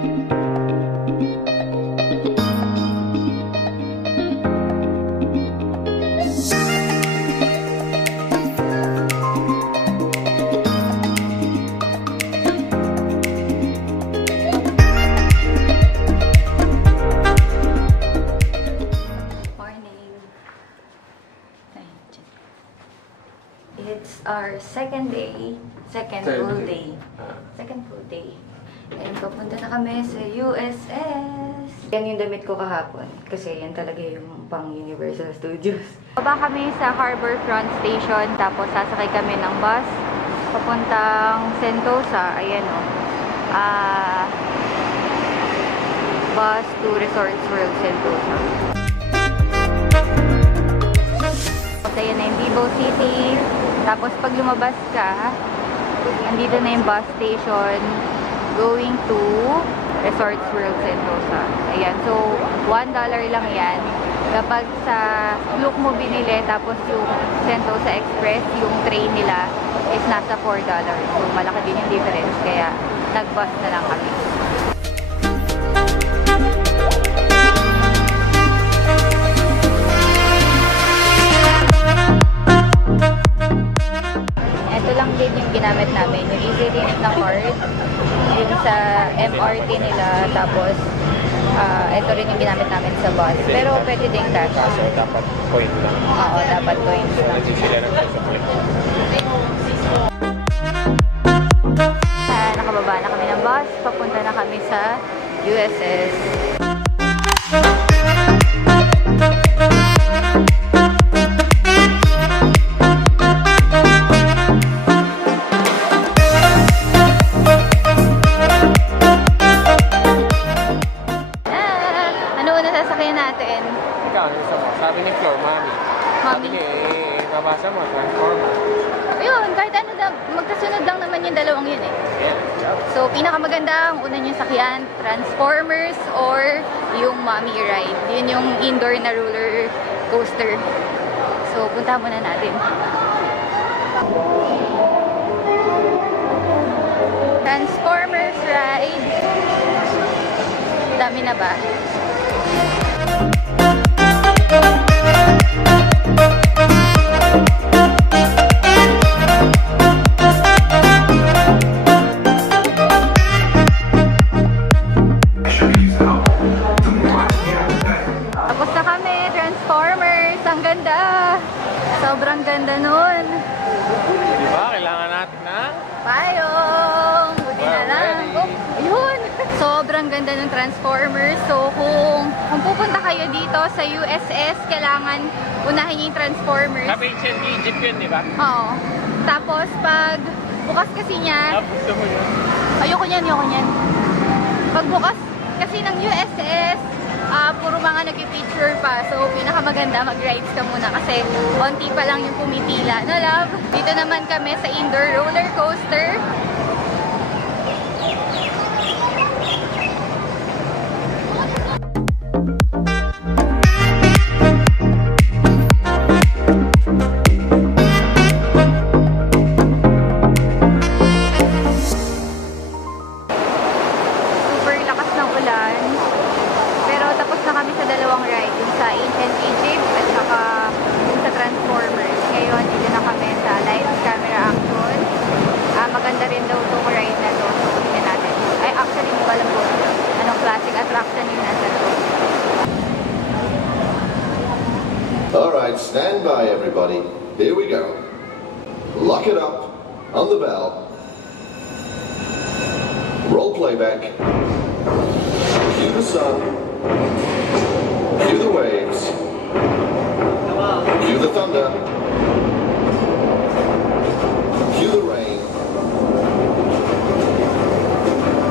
It's our second full day. And papunta na kami sa USS. Yan yung damit ko kahapon. Kasi yan talaga yung pang Universal Studios. Baba kami sa Harborfront Station. Tapos sasakay kami ng bus. Papuntang Sentosa. Ayan o. Bus to Resorts World Sentosa. Tapos ayan na yung Vivo City. Tapos pag lumabas ka, andito na yung bus station going to Resorts World Sentosa. Ayan. So, $1 lang yan. Kapag sa look mo binili, tapos yung Sentosa Express, yung train nila, is nasa $4. So, malaki din yung difference. Kaya, nag-bus na lang kami. Ito lang din yung ginamit namin. Yung easy reach na card. Yung sa MRT nila. Tapos, ito rin yung ginamit namin sa bus. Pero pwede din cash. So, dapat point lang. Oo, dapat coins lang. Kasi sila lang sa point. Nakababa na kami ng bus. Papunta na kami sa USS. Sabi ni Flor, Mami. Sabi niya, babasa mo, Transformer. Ayun, kahit ano daw, magkasunod lang naman yung dalawang yun eh. Yeah. So, pinakamaganda ang una yung sakyan, Transformers or yung Mommy Ride. Yun yung indoor na roller coaster. So, punta muna natin. Transformers Ride. Dami na ba? Sobrang ganda nun. Diba? Kailangan natin na payong. Buti na lang. Oh, ayun. Sobrang ganda ng Transformers. So, kung pupunta kayo dito sa USS, kailangan unahin yung Transformers. Sabi siya ni Jeep yun, diba? Oo. Tapos, pag bukas kasi niya... Gusto mo yun? Ayoko niyan. Pag bukas kasi ng USS, puro mga nag-picture pa. So, pinakamaganda mag-rides ka muna kasi konti pa lang yung pumipila. No, love? Dito naman kami sa indoor roller coaster. Super lakas ng ulan. Pero tapos na kami sa dalawang ride, yung sa Ancient Egypt at saka yung sa Transformers. Ngayon, dito na kami sa Lights, Camera, Action. Maganda rin daw itong ride na to. So, tingnan natin. Ay, actually, hindi ko alam po anong classic attraction yung nasa to. Alright, stand by everybody. Here we go. Lock it up on the bell. Roll playback. Cue the sun. Cue the waves. Cue the thunder. Cue the rain.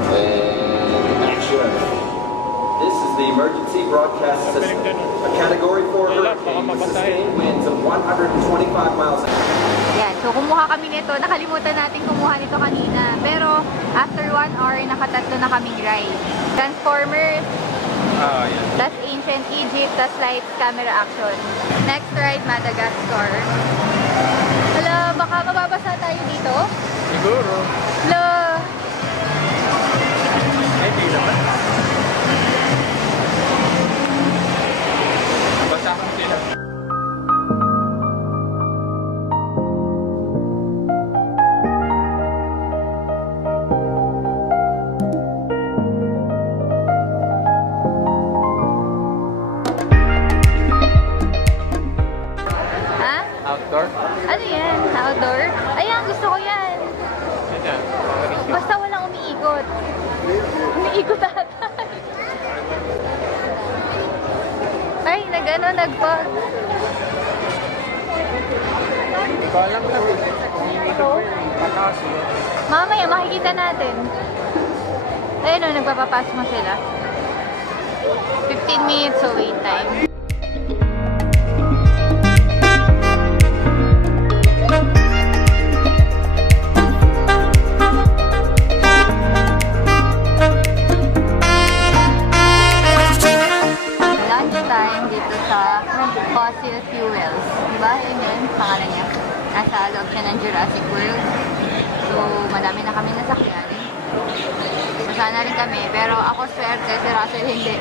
And action. This is the emergency broadcast system. A Category 4 hurricane with sustained winds of 125 miles an hour. Yan. So, kumuha kami nito. Nakalimutan natin kumuha nito kanina. Pero, after 1 hour, nakatatlo na kaming ride. Transformers, yan. plus Ancient Egypt, plus Lights, Camera, Action. Next ride, Madagascar. Hala, baka mababasa tayo dito? Siguro. Hala. Ay, di naman. umiikot. Umiikot ata. Ay, nagpag. Hindi ko alam lang. Umiikot ko yun. Pataas yun. Mamaya, makikita natin. Ayun o, nagpapapasok mo sila. 15 minutes so wait time. Lunchtime dito sa fossil fuels. Diba? Yun, pangalan niya. Nasa loob siya ng Jurassic World. So, madami na kami nasakyan. Masana rin kami, pero ako swerte, si Russell hindi.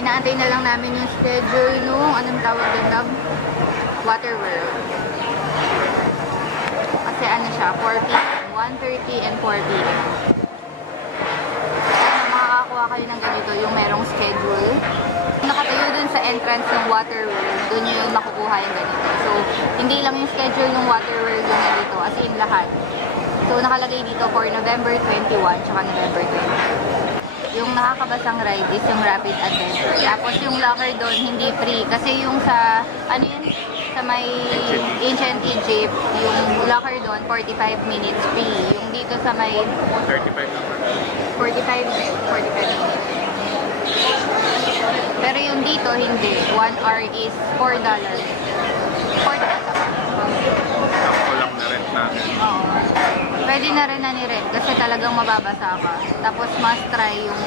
Inaantay na lang namin yung schedule nung anong tawag din ng Water World. Kasi ano siya, 4 p.m., 1:30 and 4 p.m. Kaya makakakuha kayo ng ganito, yung merong schedule. Nakatayo dun sa entrance ng Water World, dun yung makukuha yung ganito. So, hindi lang yung schedule ng Water World yung ganito, as in lahat. So, nakalagay dito for November 21 tsaka November 20. Yung nakakabasang ride is yung Rapid Adventure. Tapos yung locker doon, hindi free. Kasi yung sa, ano yun? Sa may Ancient Egypt, yung locker doon, 45 minutes free. Yung dito sa may 35 naman. 45 minutes. Pero yung dito, hindi. 1 hour is $4. $4 Kulang na rent natin. Oo. Pwede na rin na ni-rent kasi talagang mababasa ka. Tapos must try yung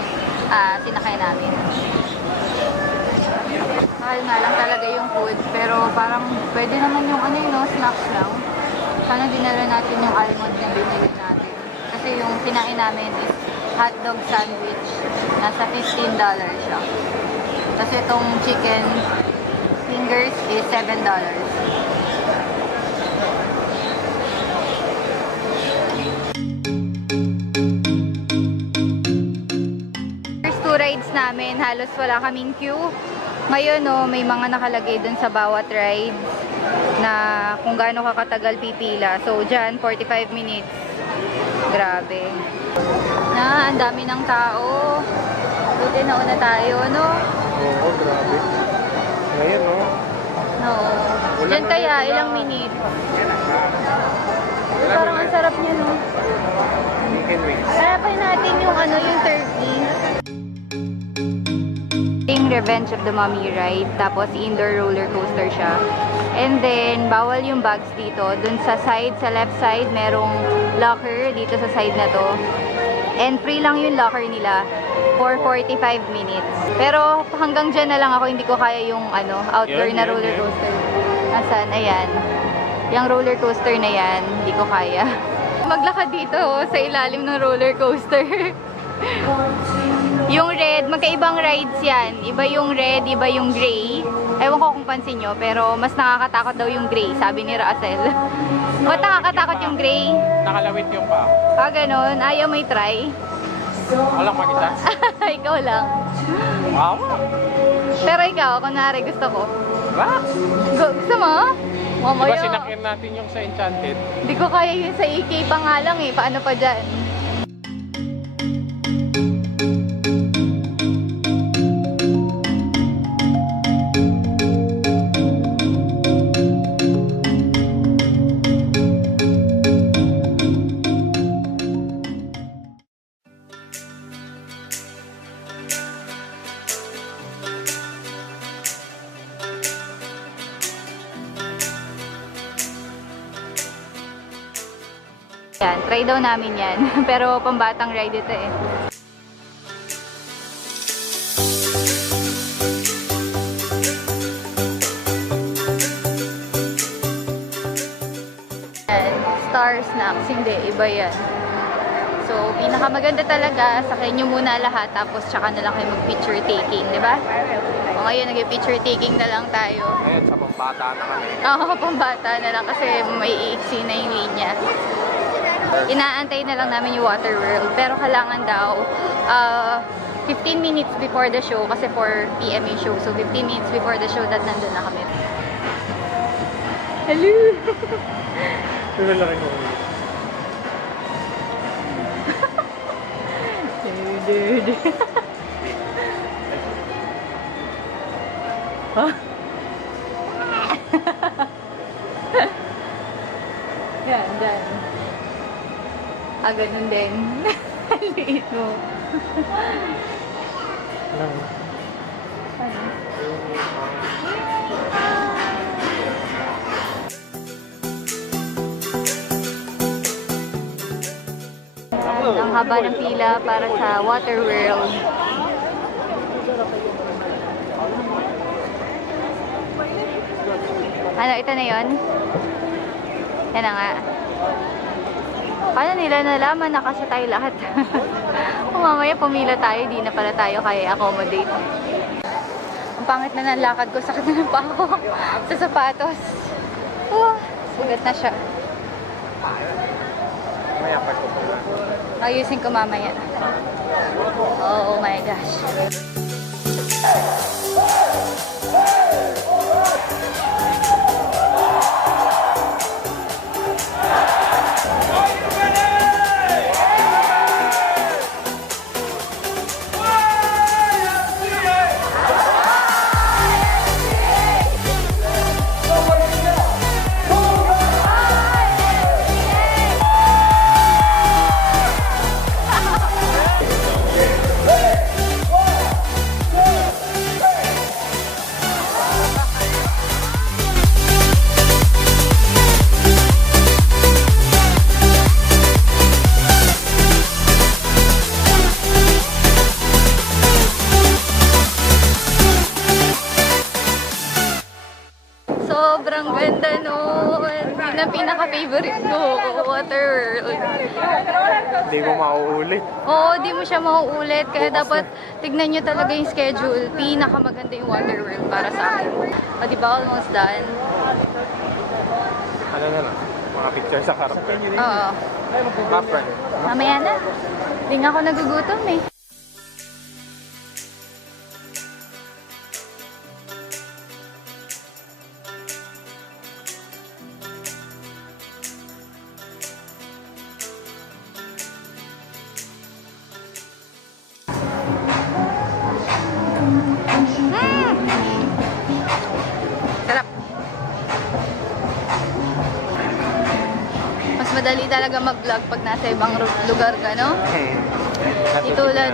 sinakay namin. Mahal nga lang talaga yung food. Pero parang pwede naman yung ano yun, no? Snacks lang. Sana dinala natin yung almond na binili natin. Kasi yung sinain namin is hotdog sandwich. Nasa $15 siya. Kasi itong chicken fingers is $7. First two rides namin, halos wala kaming queue. Ngayon, no, may mga nakalagay dun sa bawat ride na kung gaano ka katagal pipila. So, dyan, 45 minutes. Grabe. Ang dami ng tao. Buti nauna tayo, no? Oo, grabe. Ngayon, no? No. Diyan kaya, ilang minutes? Parang ang sarap niya, no? Chicken wings. Harapan natin yung ano, yung turkey. Yung Revenge of the Mummy ride. Tapos indoor roller coaster siya. And then, bawal yung bags dito. Dun sa side, sa left side, merong locker dito sa side na to. And free lang yung locker nila for 45 minutes. Pero hanggang dyan na lang ako, hindi ko kaya yung ano, outdoor na roller coaster. Asan? Ayan. Yung roller coaster na yan, hindi ko kaya. Maglakad dito sa ilalim ng roller coaster. Yung red, magkaibang rides yan. Iba yung red, iba yung gray. Ewan ko kung pansin nyo, pero mas nakakatakot daw yung gray, sabi ni Russell. Ba't nakakatakot yung gray? Nakalawit yung pa. Ganon. Ayaw may try. Walang makita. Ikaw lang. Wow. Pero ikaw, kunwari gusto ko. Ba? Gusto mo? Mamaya. Diba sinakyan natin yung sa Enchanted? Hindi ko kaya yun sa EK pa nga lang eh. Paano pa dyan? Yan, try daw namin yan. Pero pambatang ride ito eh. Yan, Star Snacks. Hindi, iba yan. So, pinakamaganda talaga, sakay nyo muna lahat, tapos tsaka na lang kayo mag-picture taking, di ba? O ngayon, nag-picture taking na lang tayo. Ngayon, sa pambata na kami. Oo, pambata na lang kasi may iiksi na yung linya. Inaantay na lang namin yung Water World, pero kailangan daw 15 minutes before the show kasi 4 PM yung show. So 15 minutes before the show, that nandun na kami. Hello! Ito na lang yung dude. Oh. Yan, dyan. Ah, ganun din. Liit mo. Ano? Ang haba ng pila para sa Water World. Ano, ito na yun? Yan na nga. Paano nila nalaman na kasi tayo lahat? Kung mamaya pumila tayo, di na pala tayo kaya accommodate. Ang pangit na ng lakad ko, sakit na ng paa ko sa sapatos. Sugat na siya. Ayusin ko mamaya. Oh my gosh. Sobrang ganda nun. Yun ang pinaka-favorite ko, Water World. Hindi mo mauulit. Oo, di mo siya mauulit. Kaya dapat tignan nyo talaga yung schedule. Pinakamaganda yung Water World para sa akin. O, di ba almost done? Ano na lang? Mga picture sa karpe. Oo. Mapran. Mamaya na. Hindi nga ako nagugutom eh. Sarap. Mas madali talaga mag-vlog pag nasa ibang lugar ka, no? Itulad.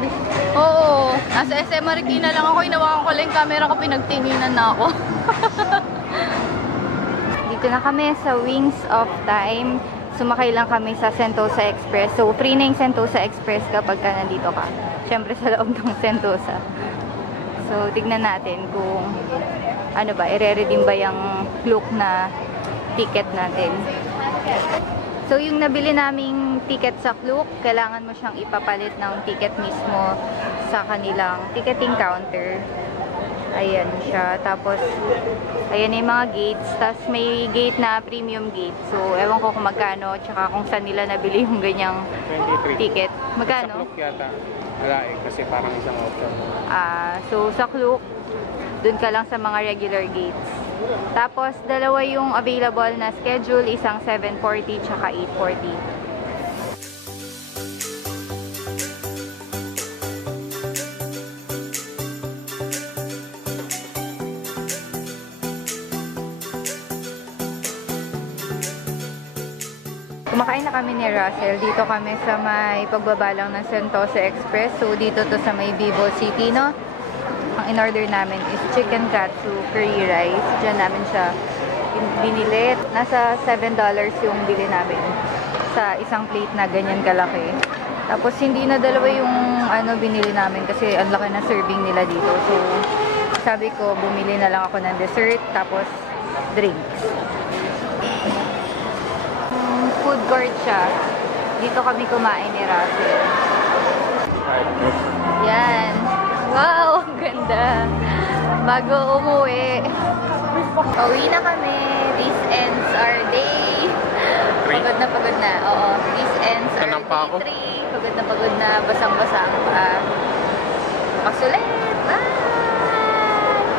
Oo. Nasa SM Marikina lang ako. Inawakan ko lang yung camera ko. Pinagtinginan na ako. Dito na kami sa Wings of Time. Sumakay lang kami sa Sentosa Express. So, free na yung Sentosa Express kapag ka nandito ka. Siyempre sa loob ng Sentosa. So, tignan natin kung ano ba, i-redeem ba yung look na ticket natin. So, yung nabili naming ticket sa Klook, kailangan mo siyang ipapalit ng ticket mismo sa kanilang ticketing counter. Ayan siya. Tapos, ayan yung mga gates. Tapos, may gate na premium gate. So, ewan ko kung magkano, tsaka kung saan nila nabili yung ganyang 23. ticket. Magkano? Sa Klook yata. Wala eh, kasi parang isang option. So, sa Klook, dun ka lang sa mga regular gates. Tapos, dalawa yung available na schedule, isang 7:40 tsaka 8:40. Kumakain na kami ni Russell. Dito kami sa may pagbabalang ng Sentosa Express. So, dito to sa may Vivo City, no? Ang in-order namin is chicken katsu curry rice. Diyan namin siya binili. Nasa $7 yung bili namin sa isang plate na ganyan kalaki. Tapos, hindi na dalawa yung binili namin kasi ang laki na serving nila dito. So, sabi ko, bumili na lang ako ng dessert tapos drinks. Food court siya. Dito kami kumain ni Russell. Yan. Wow, ang ganda. Bago umuwi. Uwi na kami. This ends our day. Pagod na. Oo. This ends our day 3. Pagod na. Basang-basang pa. Pasulit. Bye!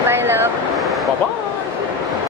Bye, love. Bye-bye!